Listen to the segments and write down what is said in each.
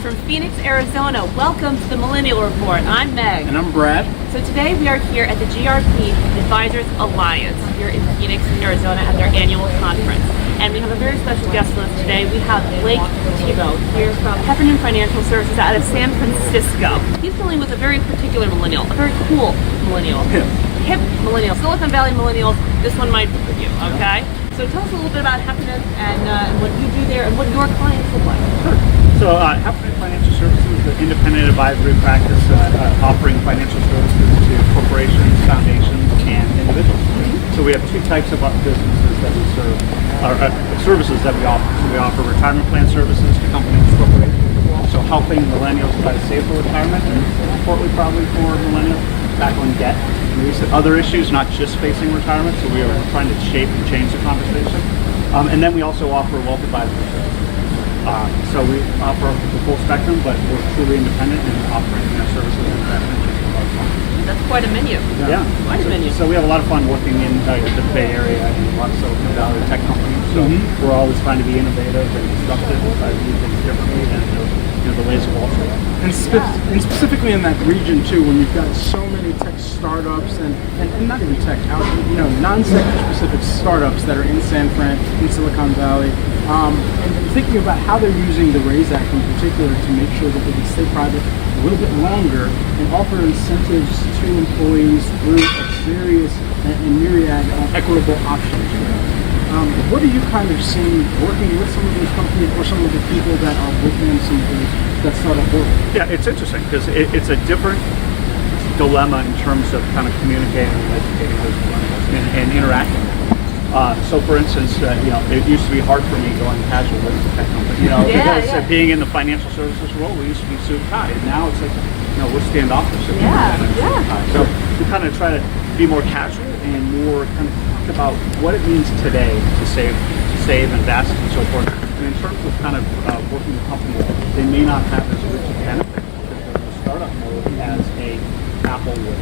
From Phoenix, Arizona, welcome to the Millennial Report. I'm Meg. And I'm Brad. So today we are here at the GRP Advisors Alliance here in Phoenix, Arizona at their annual conference. And we have a very special guest with us today. We have Blake Tebow here from Heffernan Financial Services out of San Francisco. He's dealing with a very particular millennial, a very cool millennial. Hip millennial. Silicon Valley millennials, this one might be for you, okay? So tell us a little bit about Heffernan and what you do there and what your clients look like. Sure. So Heffernan Financial Services is an independent advisory practice offering financial services to corporations, foundations, and individuals. So we have two types of businesses that we serve, or services that we offer. So we offer retirement plan services to companies and corporations. So helping millennials try to save for retirement, and importantly probably for millennials, tackling debt. And other issues, not just facing retirement, so we are trying to shape and change the conversation. And then we also offer wealth advisory services. So we offer the full spectrum, but we're truly independent in operating our services and investments. That's quite a menu. Yeah. Quite a menu. So we have a lot of fun working in the Bay Area and a lot of Silicon Valley tech companies. So we're always trying to be innovative and disruptive and try to do things differently than the ways of Wall Street. And specifically in that region too, when you've got so many tech startups and not even tech, non-sector specific startups that are in San Fran, in Silicon Valley, and thinking about how they're using the RAISE Act in particular to make sure that they can stay private a little bit longer and offer incentives to employees through a various and myriad of equitable options. What are you kind of seeing working with some of those companies or some of the people that are within some of those that startup world? Yeah, it's interesting because it's a different dilemma in terms of kind of communicating and educating those millennials and interacting with them. So for instance, it used to be hard for me going casual with a tech company, because being in the financial services role, we used to be suit and tie, and now it's like, we're standoffish. So we kind of try to be more casual and more kind of talk about what it means today to save, invest, and so forth. And in terms of kind of working with companies, they may not have as rich a benefit because they're in the startup mode as a Apple would.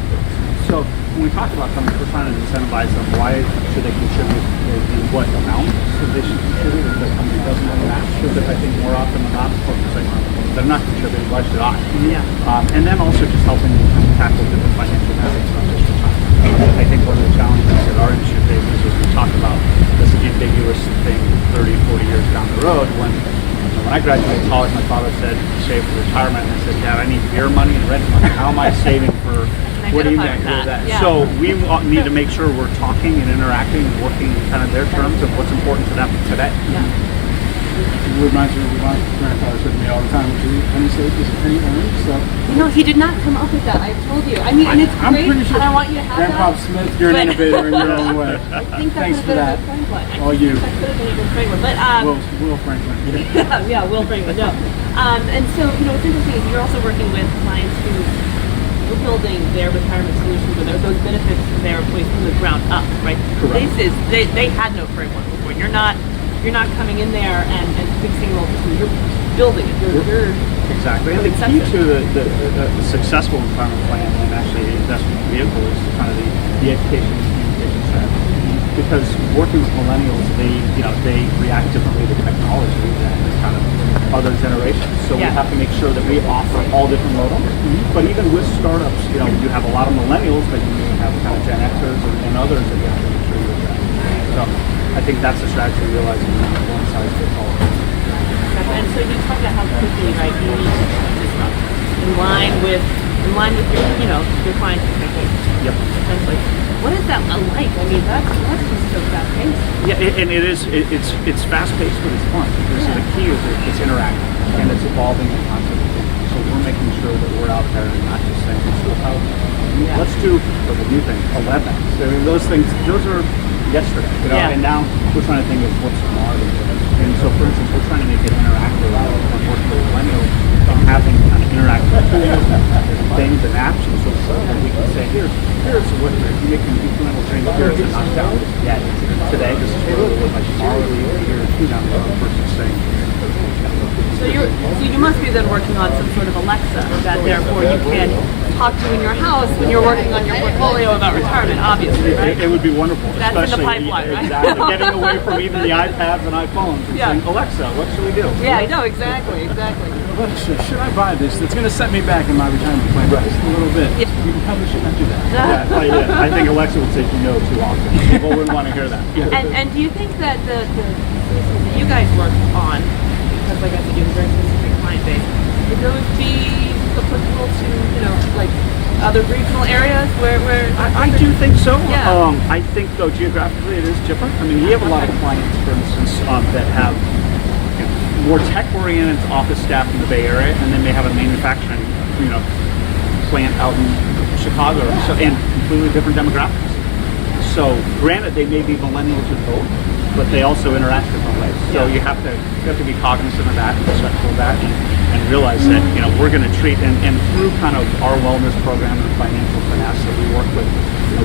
So when we talk about companies, we're trying to incentivize them. Why should they contribute and what amount should they contribute if the company doesn't want to match? Because I think more often than not, corporates say, they're not contributing, why should I? Yeah. And then also just helping them kind of tackle different financial matters, not just retirement. I think one of the challenges that our industry faces is we talk about this ambiguous thing 30, 40 years down the road. When I graduated college, my father said, save for retirement. And I said, Dad, I need beer money and rent money. How am I saving for... What do you think of that? Yeah. So we need to make sure we're talking and interacting and working in kind of their terms of what's important to them today. Yeah. It reminds me of what my grandfather said to me all the time, penny saved is a penny earned. So he did not come up with that, I told you. I mean, and it's I'm great, pretty sure and I want you to have Grandpa that. Smith, you're an innovator in your own way. I think that Thanks for that. All you. That could have been even Franklin. But, Will Franklin. Yeah, Will Franklin, no. And so, what's interesting is you're also working with clients who are building their retirement solutions or those benefits for their employees from the ground up, right? Correct. They had no framework before. You're not coming in there and fixing all this. You're building it. You're exactly. And the key to the successful retirement plan and actually the investment vehicle is kind of the education and communication strategy. Because working with millennials, they react differently to technology than kind of other generations. So we have to make sure that we offer all different models. But even with startups, you have a lot of millennials, but you may have kind of Gen Xers and others that you have to make sure you're addressing. So I think that's the strategy, realizing that one size fits all. And so you talk about how quickly, right, you need to disrupt in line with your clients' expectations. Yep. Essentially. What is that like? I mean, that's just so fast-paced. Yeah, and it's fast-paced, but it's fun. So the key is it's interactive and it's evolving and constantly. So we're making sure that we're out there and not just saying, let's do the new thing, 11. So I mean, those are yesterday, and now we're trying to think of what's tomorrow. And so, for instance, we're trying to make it interactive and work with millennials and having kind of interactive tools and things and apps and so forth that we can say, here's what you're making incremental changes here to knock down. Yeah, today this is where we're like tomorrow or year or two down the road versus saying. So you must be then working on some sort of Alexa that therefore you can talk to you in your house when you're working on your portfolio about retirement, obviously, right? It would be wonderful, That's in the especially pipeline, right? exactly, getting away from even the iPads and iPhones and Yeah. saying, Alexa, what should we do? Yeah, I know, exactly. Alexa, should I buy this? That's going to set me back in my retirement plan just a little bit. Yeah. You probably should not do that. Yeah, I think Alexa would say no too often. People wouldn't want to hear that. And do you think that the solutions that you guys work on, because like I said, you have a very specific client base, would those be applicable to, like other regional areas where I do think so. Yeah. I think though geographically it is different. I mean, we have a lot of clients, for instance, that have more tech-oriented office staff in the Bay Area, and then they have a manufacturing, plant out in Chicago, and completely different demographics. So, granted, they may be millennials or both, but they also interact different ways. So you have to be cognizant of that, and respectful of that, and realize that we're going to treat and through kind of our wellness program and financial finesse that we work with,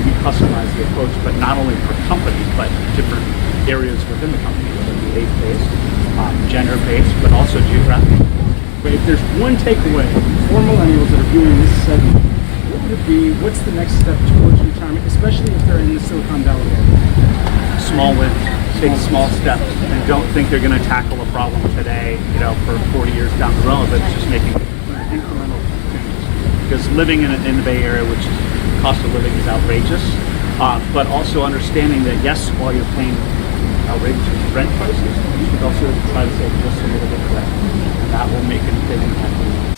we customize the approach, but not only per company, but different areas within the company, whether it be age-based, gender-based, but also geographic. If there's one takeaway for millennials that are viewing this segment, what would it be? What's the next step towards retirement, especially if they're in the Silicon Valley area? Small wins, take small steps, and don't think they're going to tackle a problem today, for 40 years down the road, but just making incremental changes. Because living in the Bay Area, which the cost of living is outrageous, but also understanding that yes, while you're paying outrageous rent prices, you should also try to save just a little bit of that, and that will make a big impact.